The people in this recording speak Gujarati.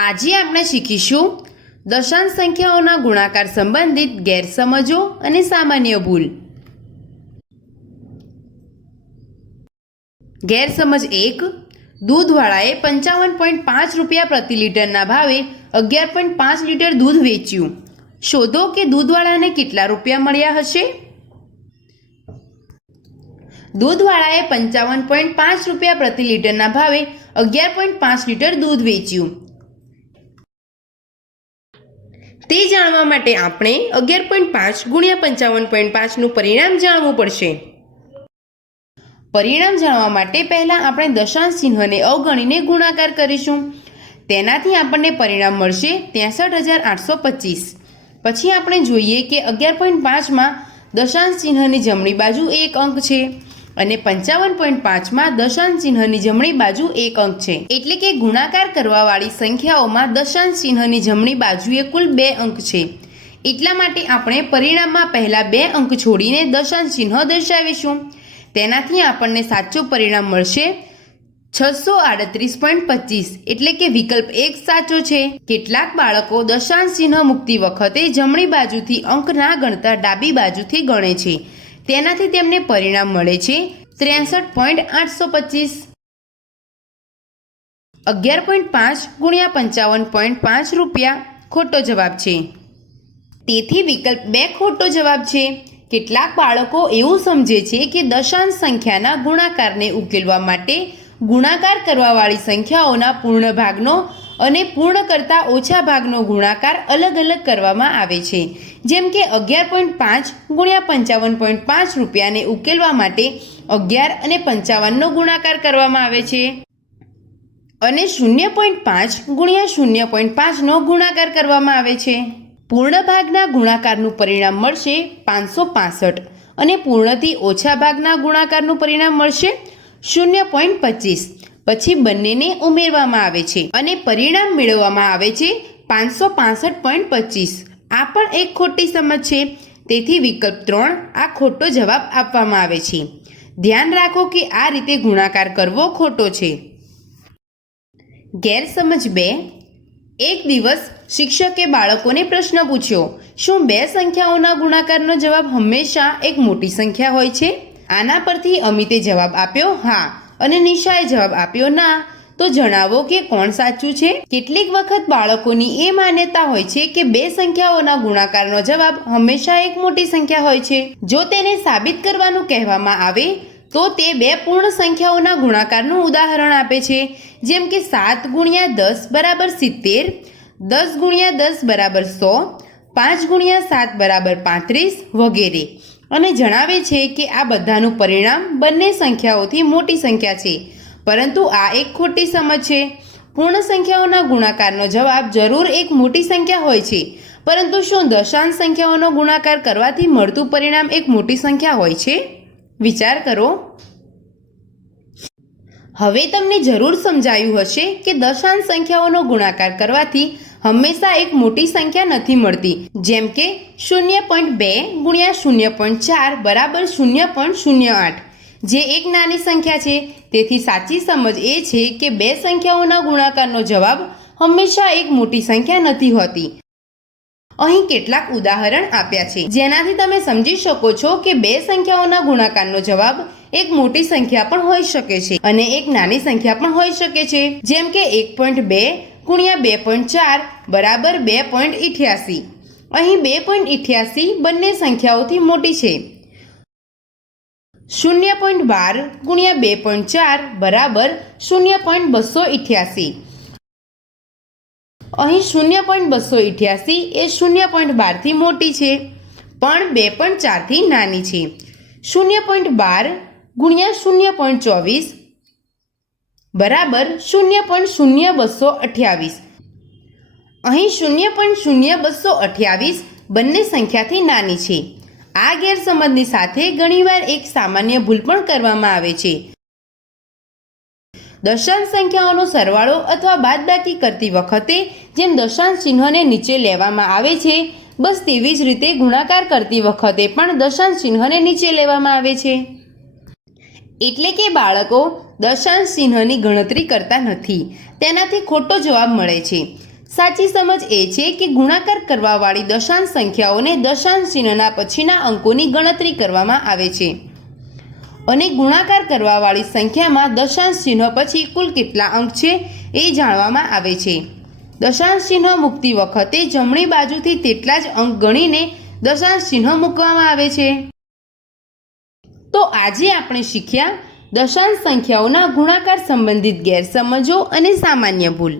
આજે આપણે શીખીશું દશાંશ સંખ્યાઓના ગુણાકાર સંબંધિત ગેરસમજો અને સામાન્ય ભૂલ। ગેરસમજ 1, દૂધવાળાએ 55.5 રૂપિયા પ્રતિ લીટરના ભાવે 11.5 લીટર દૂધ વેચ્યું। શોધો કે દૂધવાળાને કેટલા રૂપિયા મળ્યા હશે। દૂધવાળાએ 55.5 રૂપિયા પ્રતિ લીટરના ભાવે 11.5 લીટર દૂધ વેચ્યું। તે જાણવા માટે આપણે 11.5 ગુણ્યા 55.5 નું પરિણામ જાણવું પડશે। પરિણામ જાણવા માટે પહેલા આપણે દશાંશ ચિહ્નને અવગણીને ગુણાકાર કરીશું। તેનાથી આપણને પરિણામ મળશે 63,825। પછી આપણે જોઈએ કે 11.5 માં દશાંશ ચિહ્નની જમણી બાજુ 1 અંક છે અને 55.5 માં દશાંશ ચિહ્નની જમણી બાજુ 1 અંક છે। એટલે કે ગુણાકાર કરવાવાળી સંખ્યાઓમાં દશાંશ ચિહ્નની જમણી બાજુએ કુલ 2 અંક છે। એટલા માટે આપણે પરિણામમાં પહેલા 2 અંક છોડીને દશાંશ ચિહ્ન દર્શાવીશું। તેનાથી આપણને સાચું પરિણામ મળશે 638.25। એટલે કે વિકલ્પ 1 સાચો છે। કેટલાક બાળકો દશાંશ ચિહ્ન મૂકતી વખતે જમણી બાજુથી અંક ના ગણતા ડાબી બાજુથી ગણે છે। તેનાથી તેમને પરિણામ મળે છે 63.825। 11.5 ગુણ્યા 55.5 રૂપિયા ખોટો જવાબ છે, તેથી વિકલ્પ 2 ખોટો જવાબ છે। કેટલાક બાળકો એવું સમજે છે કે દશાંશ સંખ્યાના ગુણાકારને ઉકેલવા માટે ગુણાકાર કરવાવાળી સંખ્યાઓના પૂર્ણ ભાગનો અને પૂર્ણ કરતાં ઓછા ભાગનો ગુણાકાર અલગ અલગ કરવામાં આવે છે। જેમ કે 11.5 ગુણ્યા 55.5 રૂપિયાને ઉકેલવા માટે 11 અને 55નો ગુણાકાર કરવામાં આવે છે અને 0.5 ગુણ્યા 0.5નો ગુણાકાર કરવામાં આવે છે। પૂર્ણ ભાગના ગુણાકારનું પરિણામ મળશે 565 અને પૂર્ણથી ઓછા ભાગના ગુણાકારનું પરિણામ મળશે 0.25। પછી બંનેને ઉમેરવામાં આવે છે અને પરિણામ મેળવવામાં આવે છે 565.25। આ પણ એક ખોટી સમજ છે, તેથી વિકલ્પ 3 આ ખોટો જવાબ આપવામાં આવે છે। ધ્યાન રાખો કે આ રીતે ગુણાકાર કરવો ખોટો છે। ગેરસમજ 2, એક દિવસ શિક્ષકે બાળકોને પ્રશ્ન પૂછ્યો, શું 2 સંખ્યાઓના ગુણાકારનો જવાબ હંમેશા એક મોટી સંખ્યા હોય છે? આના પરથી અમિતે જવાબ આપ્યો હા અને નિશાએ જવાબ આપ્યો ના। તો જણાવો કે કોણ સાચું છે? કેટલીક વખત બાળકોની એ માન્યતા હોય છે કે 2 સંખ્યાઓના ગુણાકારનો જવાબ હંમેશા એક મોટી સંખ્યા હોય છે। જો તેને સાબિત કરવાનું કહેવામાં આવે તો તે 2 પૂર્ણ સંખ્યાઓના ગુણાકારનું ઉદાહરણ આપે છે, જેમ કે 7 ગુણ્યા 10 બરાબર 70, 10 ગુણ્યા 10 બરાબર 100, 5 ગુણ્યા 7 બરાબર 35 વગેરે, અને જણાવે છે કે આ બધાનું પરિણામ બંને સંખ્યાઓથી મોટી સંખ્યા છે। પરંતુ આ એક ખોટી સમજ છે। પૂર્ણ સંખ્યાઓના ગુણાકારનો જવાબ જરૂર એક મોટી સંખ્યા હોય છે, પરંતુ શું દશાંશ સંખ્યાઓનો ગુણાકાર કરવાથી મળતું પરિણામ એક મોટી સંખ્યા હોય છે? વિચાર કરો। હવે તમને જરૂર સમજાયું હશે કે દશાંશ સંખ્યાઓનો ગુણાકાર કરવાથી હંમેશા એક મોટી સંખ્યા નથી મળતી, જેમ કે 0.2 ગુણ્યા 0.4 બરાબર 0.08, જે એક નાની સંખ્યા છે। તેથી સાચી સમજ એ છે કે 2 સંખ્યાઓના ગુણાકારનો જવાબ હંમેશા એક મોટી સંખ્યા નથી હોતી। અહીં કેટલાક ઉદાહરણ આપ્યા છે જેનાથી તમે સમજી શકો છો કે 2 સંખ્યાઓના ગુણાકારનો જવાબ એક મોટી સંખ્યા પણ હોઈ શકે છે અને એક નાની સંખ્યા પણ હોઈ શકે છે, જેમ કે 1.2 ગુણ્યા 2.4 બરાબર 2.88। અહીં 2.88 બંને સંખ્યાઓથી મોટી છે। 0.12 ગુણ્યા 2.4 બરાબર 0.288। અહીં 0.288 એ 0.12 થી મોટી છે પણ 2.4 થી નાની છે। 0.12 ગુણ્યા 0.24 બરાબર 0.0228। અહીં 0.0228 બંને સંખ્યાથી નાની છે। આ ગેરસમજની સાથે ઘણીવાર એક સામાન્ય ભૂલ પણ કરવામાં આવે છે। દશાંશ સંખ્યાઓનો સરવાળો અથવા બાદબાકી કરતી વખતે જેમ દશાંશ ચિહ્નને નીચે લેવામાં આવે છે, બસ તેવી જ રીતે ગુણાકાર કરતી વખતે પણ દશાંશ ચિહ્નને નીચે લેવામાં આવે છે। એટલે કે બાળકો દશાંશ ચિહ્નની ગણતરી કરતા નથી, તેનાથી ખોટો જવાબ મળે છે। સાચી સમજ એ છે કે ગુણાકાર કરવાવાળી દશાંશ સંખ્યાઓને દશાંશ ચિહ્નના પછીના અંકોની ગણતરી કરવામાં આવે છે અને ગુણાકાર કરવાવાળી સંખ્યામાં દશાંશ ચિહ્ન પછી કુલ કેટલા અંક છે એ જાણવામાં આવે છે. દશાંશ ચિહ્ન મૂકતી વખતે જમણી બાજુથી તેટલા જ અંક ગણીને દશાંશ ચિહ્ન મૂકવામાં આવે છે. તો આજે આપણે શીખ્યા દશાંશ સંખ્યાઓના ગુણાકાર સંબંધિત ગેરસમજો અને સામાન્ય ભૂલ.